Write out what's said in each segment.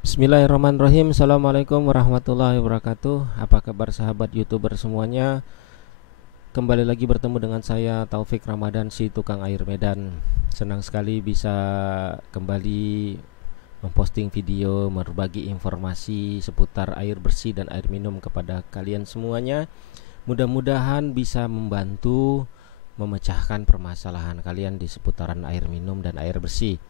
Bismillahirrahmanirrahim. Assalamualaikum warahmatullahi wabarakatuh. Apa kabar sahabat YouTuber semuanya? Kembali lagi bertemu dengan saya Taufik Ramadan, si tukang air Medan. Senang sekali bisa kembali memposting video, berbagi informasi seputar air bersih dan air minum kepada kalian semuanya. Mudah-mudahan bisa membantu memecahkan permasalahan kalian di seputaran air minum dan air bersih.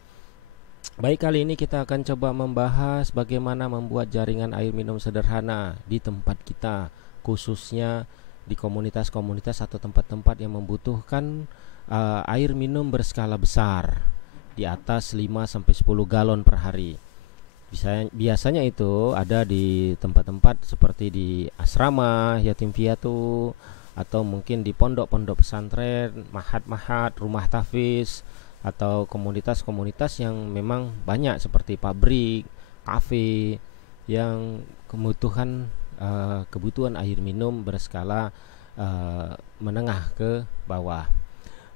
Baik, kali ini kita akan coba membahas bagaimana membuat jaringan air minum sederhana di tempat kita, khususnya di komunitas-komunitas atau tempat-tempat yang membutuhkan air minum berskala besar di atas 5-10 galon per hari. Biasanya itu ada di tempat-tempat seperti di asrama, yatim piatu, atau mungkin di pondok-pondok pesantren, mahat-mahat, rumah tahfiz, atau komunitas-komunitas yang memang banyak seperti pabrik, kafe yang kebutuhan air minum berskala menengah ke bawah.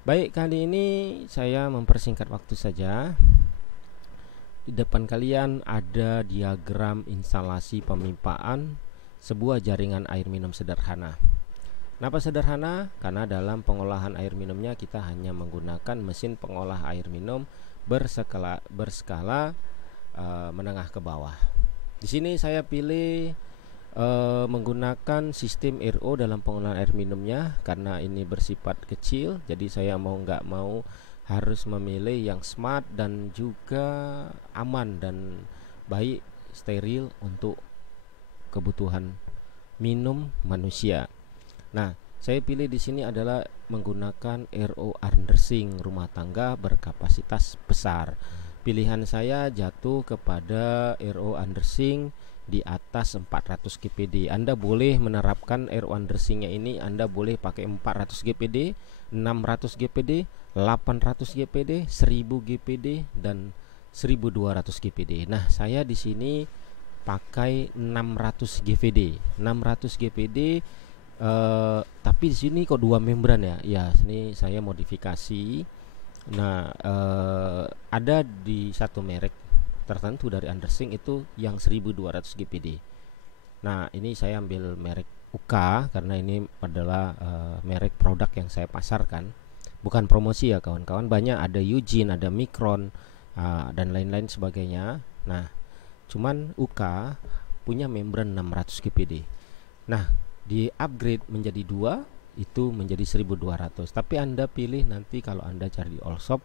Baik, kali ini saya mempersingkat waktu saja. Di depan kalian ada diagram instalasi pemipaan sebuah jaringan air minum sederhana. Kenapa sederhana? Karena dalam pengolahan air minumnya kita hanya menggunakan mesin pengolah air minum berskala menengah ke bawah. Di sini saya pilih menggunakan sistem RO dalam pengolahan air minumnya karena ini bersifat kecil. Jadi saya mau nggak mau harus memilih yang smart dan juga aman dan baik, steril untuk kebutuhan minum manusia. Nah, saya pilih di sini adalah menggunakan RO undersink rumah tangga berkapasitas besar. Pilihan saya jatuh kepada RO undersink di atas 400 GPD. Anda boleh menerapkan RO undersinknya ini, Anda boleh pakai 400 GPD, 600 GPD, 800 GPD, 1000 GPD dan 1200 GPD. Nah, saya di sini pakai 600 GPD. 600 GPD. Tapi di sini kok dua membran ya? Ya, ini saya modifikasi. Nah, ada di satu merek tertentu dari undersink itu yang 1200 GPD. Nah, ini saya ambil merek UK karena ini adalah merek produk yang saya pasarkan. Bukan promosi ya kawan-kawan. Banyak, ada Eugene, ada Micron, dan lain-lain sebagainya. Nah, cuman UK punya membran 600 GPD. Nah, di upgrade menjadi 2 itu menjadi 1200. Tapi Anda pilih nanti kalau Anda cari di all shop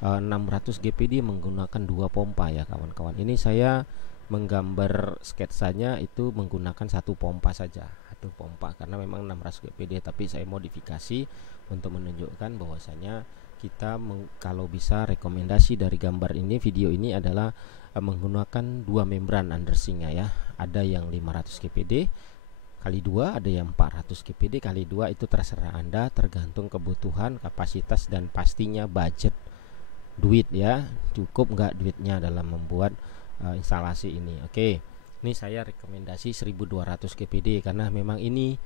600 GPD menggunakan 2 pompa ya kawan-kawan. Ini saya menggambar sketsanya itu menggunakan satu pompa saja, satu pompa karena memang 600 GPD, tapi saya modifikasi untuk menunjukkan bahwasanya kita kalau bisa rekomendasi dari gambar ini, video ini adalah menggunakan dua membran undersinknya ya. Ada yang 500 GPD kali 2, ada yang 400 GPD kali 2, itu terserah Anda, tergantung kebutuhan, kapasitas dan pastinya budget duit ya, cukup nggak duitnya dalam membuat instalasi ini. Oke, ini saya rekomendasi 1200 GPD karena memang ini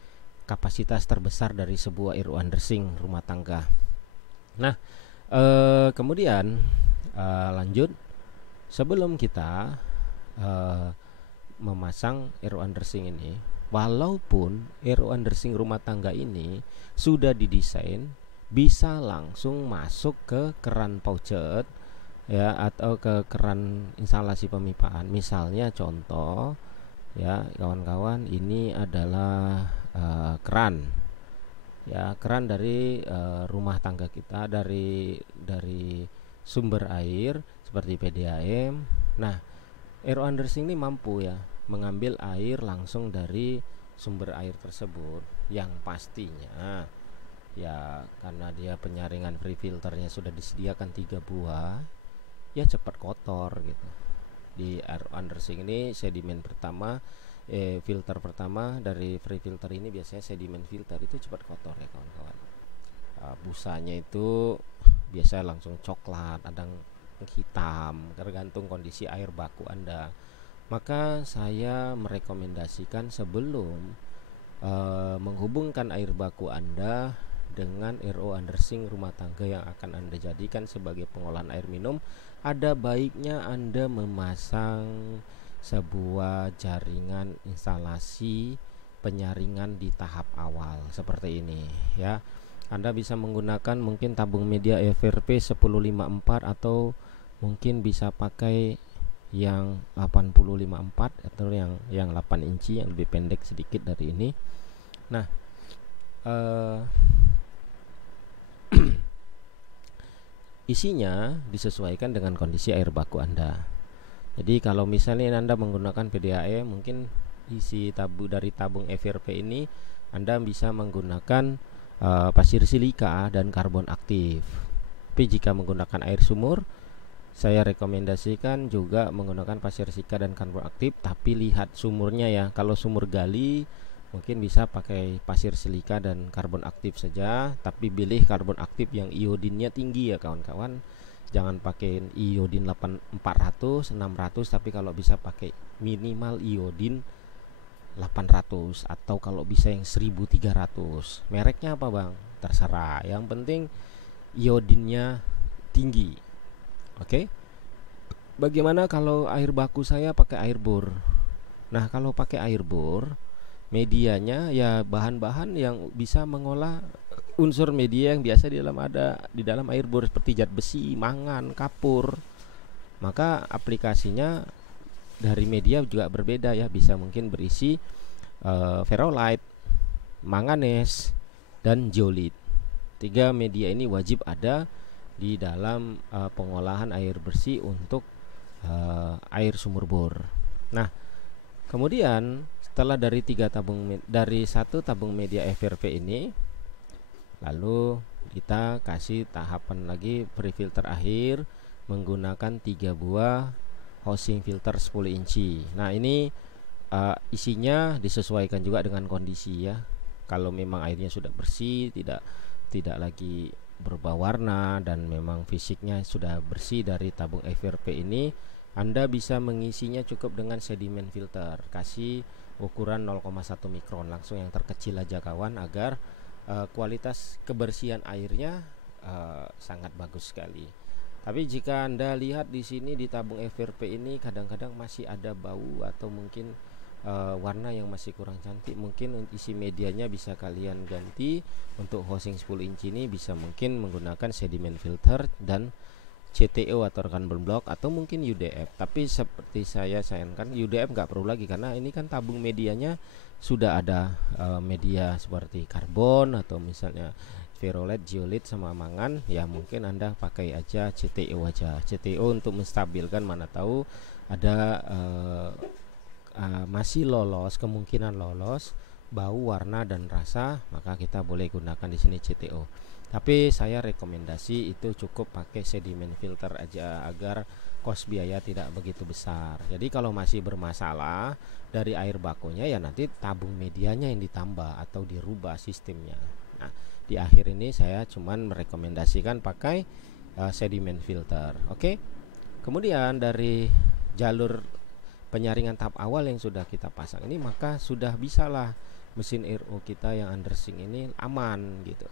kapasitas terbesar dari sebuah RO undersink rumah tangga. Nah, kemudian lanjut, sebelum kita memasang RO undersink ini, walaupun RO undersink rumah tangga ini sudah didesain bisa langsung masuk ke keran paucet ya, atau ke keran instalasi pemipaan. Misalnya contoh ya kawan-kawan, ini adalah keran ya, keran dari rumah tangga kita, dari sumber air seperti PDAM. Nah, RO undersink ini mampu ya mengambil air langsung dari sumber air tersebut, yang pastinya ya karena dia penyaringan free filternya sudah disediakan 3 buah, ya cepat kotor gitu. Di air undersink ini sedimen pertama, filter pertama dari free filter ini biasanya sedimen filter itu cepat kotor ya kawan-kawan. Busanya itu biasa langsung coklat, ada hitam, tergantung kondisi air baku Anda. Maka saya merekomendasikan sebelum menghubungkan air baku Anda dengan RO undersink rumah tangga yang akan Anda jadikan sebagai pengolahan air minum, ada baiknya Anda memasang sebuah jaringan instalasi penyaringan di tahap awal seperti ini ya. Anda bisa menggunakan mungkin tabung media FRP 1054 atau mungkin bisa pakai yang 8054 atau yang 8 inci yang lebih pendek sedikit dari ini. Nah, isinya disesuaikan dengan kondisi air baku Anda. Jadi kalau misalnya Anda menggunakan PDAE, mungkin isi dari tabung FRP ini Anda bisa menggunakan pasir silika dan karbon aktif. Tapi jika menggunakan air sumur, saya rekomendasikan juga menggunakan pasir silika dan karbon aktif, tapi lihat sumurnya ya. Kalau sumur gali mungkin bisa pakai pasir silika dan karbon aktif saja, tapi pilih karbon aktif yang iodinnya tinggi ya kawan-kawan. Jangan pakai iodin 400, 600, tapi kalau bisa pakai minimal iodin 800 atau kalau bisa yang 1300. Mereknya apa bang? Terserah, yang penting iodinnya tinggi. Oke. Bagaimana kalau air baku saya pakai air bor? Nah, kalau pakai air bor, medianya ya bahan-bahan yang bisa mengolah unsur media yang biasa di dalam air bor seperti zat besi, mangan, kapur. Maka aplikasinya dari media juga berbeda ya, bisa mungkin berisi ferrolite, manganes, dan zeolit. 3 media ini wajib ada di dalam pengolahan air bersih untuk air sumur bor. Nah, kemudian setelah dari satu tabung media FRP ini, lalu kita kasih tahapan lagi pre-filter akhir menggunakan 3 buah housing filter 10 inci. Nah, ini isinya disesuaikan juga dengan kondisi ya. Kalau memang airnya sudah bersih, tidak lagi berubah warna, dan memang fisiknya sudah bersih dari tabung FRP ini, Anda bisa mengisinya cukup dengan sedimen filter. Kasih ukuran 0,1 mikron, langsung yang terkecil aja kawan, agar kualitas kebersihan airnya sangat bagus sekali. Tapi jika Anda lihat di sini di tabung FRP ini kadang-kadang masih ada bau atau mungkin warna yang masih kurang cantik, mungkin isi medianya bisa kalian ganti. Untuk housing 10 inci ini bisa mungkin menggunakan sedimen filter dan CTO atau carbon block atau mungkin UDF. Tapi seperti saya sayangkan UDF nggak perlu lagi, karena ini kan tabung medianya sudah ada media seperti karbon atau misalnya ferrolite, zeolit sama mangan. Ya mungkin Anda pakai aja CTO aja. CTO untuk menstabilkan, mana tahu ada masih kemungkinan lolos bau, warna, dan rasa, maka kita boleh gunakan di sini CTO. Tapi saya rekomendasi itu cukup pakai sedimen filter aja agar kos biaya tidak begitu besar. Jadi kalau masih bermasalah dari air bakunya, ya nanti tabung medianya yang ditambah atau dirubah sistemnya. Nah, di akhir ini saya cuman merekomendasikan pakai sedimen filter. Oke. Kemudian dari jalur penyaringan tahap awal yang sudah kita pasang ini, maka sudah bisalah mesin RO kita yang undersink ini aman gitu.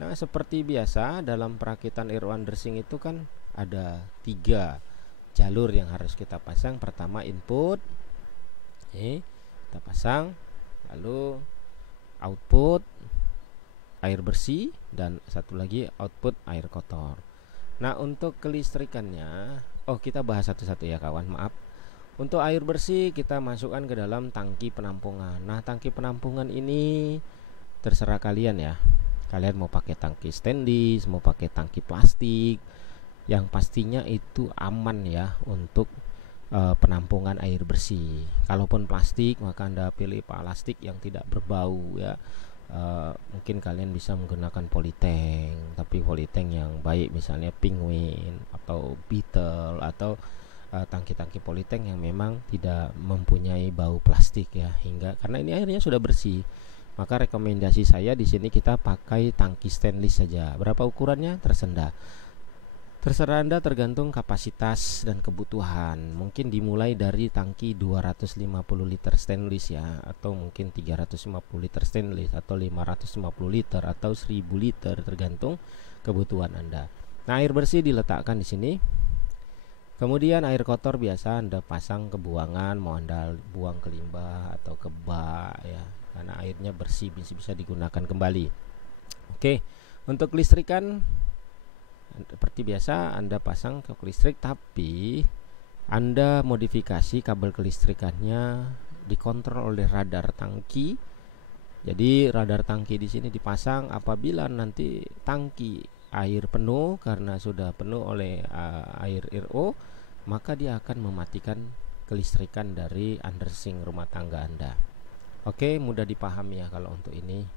Nah, seperti biasa dalam perakitan RO undersink itu kan ada 3 jalur yang harus kita pasang. Pertama input, kita pasang, lalu output air bersih, dan satu lagi output air kotor. Nah, untuk kelistrikannya, kita bahas satu-satu ya kawan, maaf. Untuk air bersih kita masukkan ke dalam tangki penampungan. Nah, tangki penampungan ini terserah kalian ya. Kalian mau pakai tangki stainless, mau pakai tangki plastik, yang pastinya itu aman ya untuk penampungan air bersih. Kalaupun plastik, maka Anda pilih plastik yang tidak berbau ya. Mungkin kalian bisa menggunakan polytank, tapi polytank yang baik, misalnya Penguin atau Beetle atau tangki-tangki polytank yang memang tidak mempunyai bau plastik ya, karena ini airnya sudah bersih. Maka rekomendasi saya di sini kita pakai tangki stainless saja. Berapa ukurannya terserah Anda, tergantung kapasitas dan kebutuhan. Mungkin dimulai dari tangki 250 liter stainless ya, atau mungkin 350 liter stainless, atau 550 liter atau 1000 liter, tergantung kebutuhan Anda. Nah, air bersih diletakkan di sini. Kemudian air kotor biasa Anda pasang ke buangan, mau Anda buang ke limbah atau ke bak ya, karena airnya bersih, bisa digunakan kembali. Oke, untuk kelistrikan seperti biasa Anda pasang ke listrik, tapi Anda modifikasi kabel kelistrikannya, dikontrol oleh radar tangki. Jadi radar tangki di sini dipasang apabila nanti tangki air penuh karena sudah penuh oleh air RO, maka dia akan mematikan kelistrikan dari undersink rumah tangga Anda. Oke, mudah dipahami ya. Kalau untuk ini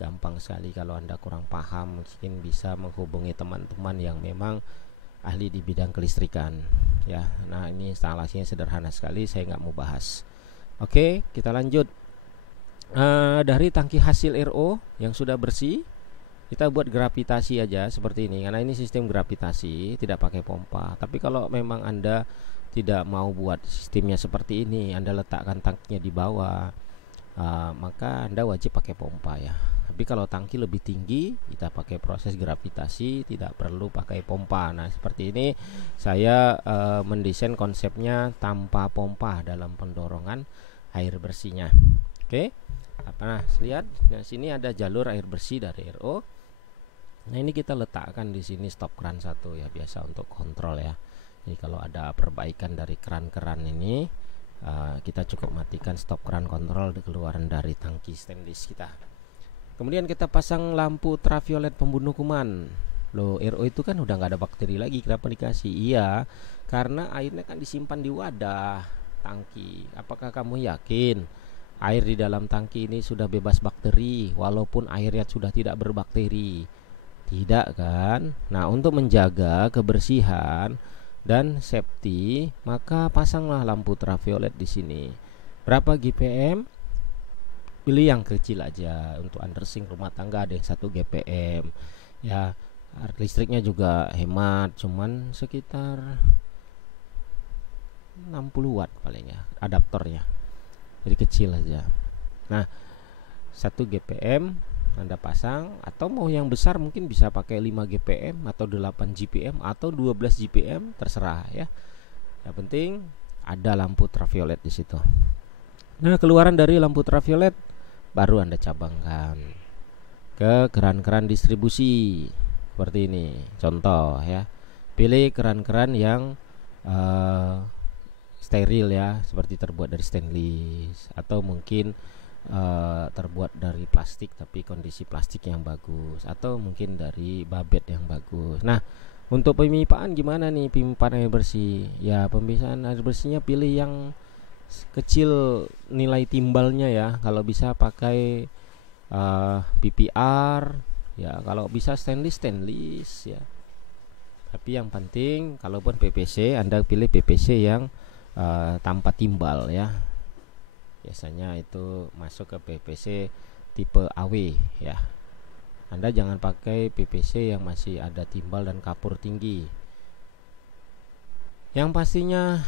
gampang sekali. Kalau Anda kurang paham, mungkin bisa menghubungi teman-teman yang memang ahli di bidang kelistrikan ya. Nah, ini instalasinya sederhana sekali, saya nggak mau bahas. Oke, kita lanjut. Dari tangki hasil RO yang sudah bersih, kita buat gravitasi aja seperti ini, karena ini sistem gravitasi, tidak pakai pompa. Tapi kalau memang Anda tidak mau buat sistemnya seperti ini, Anda letakkan tangkinya di bawah, maka Anda wajib pakai pompa ya. Tapi kalau tangki lebih tinggi, kita pakai proses gravitasi, tidak perlu pakai pompa. Nah, seperti ini saya mendesain konsepnya tanpa pompa dalam pendorongan air bersihnya. Oke. Nah, lihat, nah, sini ada jalur air bersih dari RO. Nah, ini kita letakkan di sini stop keran 1 ya, biasa untuk kontrol ya. Jadi kalau ada perbaikan dari keran-keran ini, kita cukup matikan stop keran kontrol di keluaran dari tangki stainless kita. Kemudian kita pasang lampu ultraviolet pembunuh kuman. Loh, RO itu kan udah nggak ada bakteri lagi, kenapa dikasih? Iya, karena airnya kan disimpan di wadah tangki. Apakah kamu yakin air di dalam tangki ini sudah bebas bakteri walaupun airnya sudah tidak berbakteri? Tidak kan? Nah, untuk menjaga kebersihan dan safety, maka pasanglah lampu ultraviolet di sini. Berapa GPM? Pilih yang kecil aja. Untuk undersink rumah tangga ada yang 1 GPM ya. Listriknya juga hemat, cuman sekitar 60 watt paling ya adaptornya, jadi kecil aja. Nah, 1 GPM Anda pasang, atau mau yang besar mungkin bisa pakai 5 GPM atau 8 GPM atau 12 GPM, terserah ya. Yang penting ada lampu ultraviolet di situ. Nah, keluaran dari lampu ultraviolet baru Anda cabangkan ke keran-keran distribusi seperti ini. Contoh ya, pilih keran-keran yang steril ya, seperti terbuat dari stainless, atau mungkin terbuat dari plastik tapi kondisi plastik yang bagus, atau mungkin dari babet yang bagus. Nah, untuk pemipaan gimana nih pemipaan air bersih? Ya, pemisahan air bersihnya pilih yang kecil nilai timbalnya ya. Kalau bisa pakai PPR ya, kalau bisa stainless ya. Tapi yang penting kalaupun PVC, Anda pilih PVC yang tanpa timbal ya. Biasanya itu masuk ke PVC tipe AW ya. Anda jangan pakai PVC yang masih ada timbal dan kapur tinggi. Yang pastinya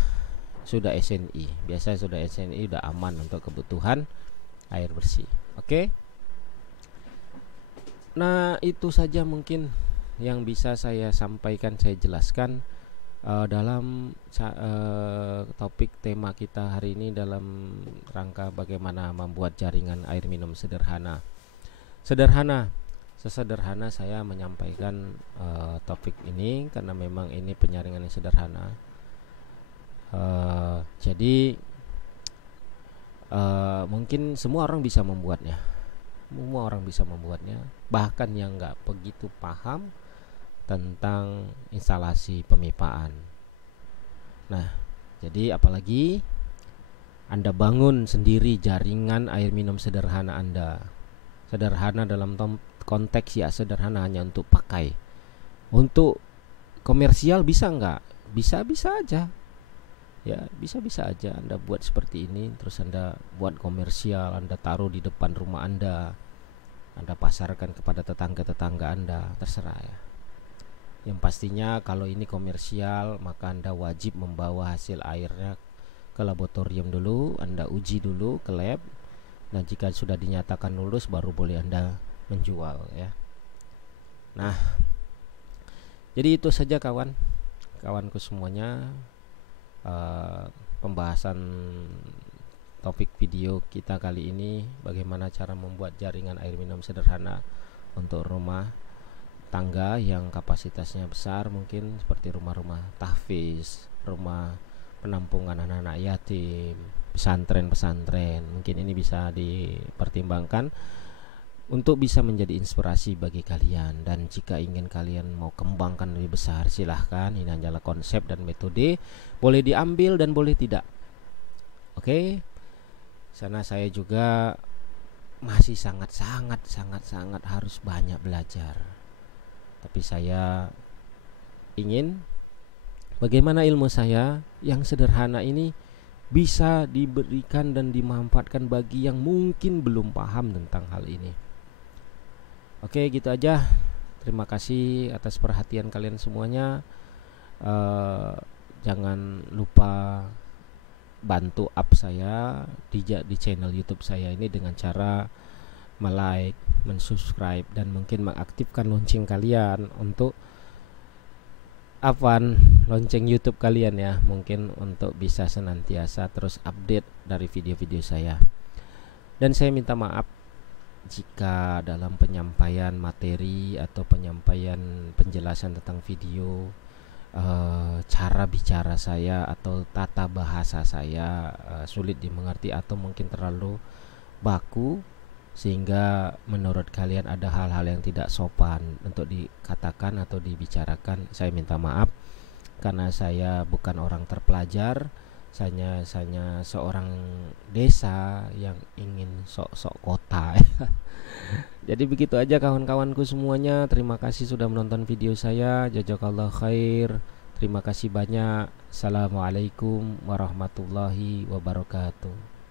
sudah SNI. Biasanya sudah SNI, sudah aman untuk kebutuhan air bersih. Oke. Nah, itu saja mungkin yang bisa saya sampaikan, saya jelaskan dalam topik tema kita hari ini, dalam rangka bagaimana membuat jaringan air minum sederhana. Sesederhana saya menyampaikan topik ini karena memang ini penyaringan yang sederhana. Jadi mungkin semua orang bisa membuatnya. Bahkan yang nggak begitu paham tentang instalasi pemipaan. Nah, jadi apalagi Anda bangun sendiri jaringan air minum sederhana Anda. Sederhana dalam konteks ya, sederhana hanya untuk pakai. Untuk komersial bisa nggak? Bisa-bisa aja. Ya, bisa-bisa aja Anda buat seperti ini, terus Anda buat komersial, Anda taruh di depan rumah Anda pasarkan kepada tetangga-tetangga Anda, terserah ya. Yang pastinya kalau ini komersial, maka Anda wajib membawa hasil airnya ke laboratorium dulu, Anda uji dulu ke lab. Nah, jika sudah dinyatakan lulus baru boleh Anda menjual ya. Nah, jadi itu saja kawan. kawanku semuanya, pembahasan topik video kita kali ini bagaimana cara membuat jaringan air minum sederhana untuk rumah tangga yang kapasitasnya besar, mungkin seperti rumah-rumah tahfiz, rumah penampungan anak-anak yatim, pesantren-pesantren. Mungkin ini bisa dipertimbangkan untuk bisa menjadi inspirasi bagi kalian. Dan jika ingin kalian mau kembangkan lebih besar, silahkan. Ini adalah konsep dan metode, boleh diambil dan boleh tidak. Oke, sana saya juga masih sangat harus banyak belajar. Tapi saya ingin bagaimana ilmu saya yang sederhana ini bisa diberikan dan dimanfaatkan bagi yang mungkin belum paham tentang hal ini. Oke, gitu aja. Terima kasih atas perhatian kalian semuanya. Jangan lupa bantu up saya di channel YouTube saya ini dengan cara like, mensubscribe, dan mungkin mengaktifkan lonceng kalian untuk lonceng YouTube kalian ya, mungkin untuk bisa senantiasa terus update dari video-video saya. Dan saya minta maaf jika dalam penyampaian materi atau penyampaian penjelasan tentang video, cara bicara saya atau tata bahasa saya sulit dimengerti atau mungkin terlalu baku sehingga menurut kalian ada hal-hal yang tidak sopan untuk dikatakan atau dibicarakan. Saya minta maaf karena saya bukan orang terpelajar. Saya seorang desa yang ingin sok-sok kota. Jadi begitu aja kawan-kawanku semuanya. Terima kasih sudah menonton video saya. Jazakallah khair. Terima kasih banyak. Assalamualaikum warahmatullahi wabarakatuh.